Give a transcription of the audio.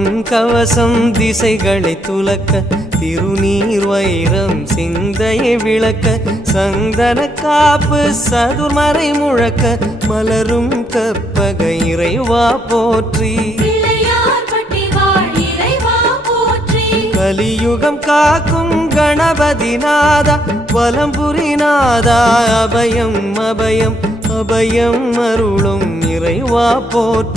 பொன் கவசம் திசைகளை துலக்க திருநீர் வைரம் சிந்தையை விளக்க சந்தன காப்பு சதுர்மறை முழக்க மலரும் கற்பக இறைவா போற்றி கலியுகம் காக்கும் கணபதி நாதா வலம்புரி நாதா அபயம் அபயம் அபயம் அருளும் இறைவா போற்றி.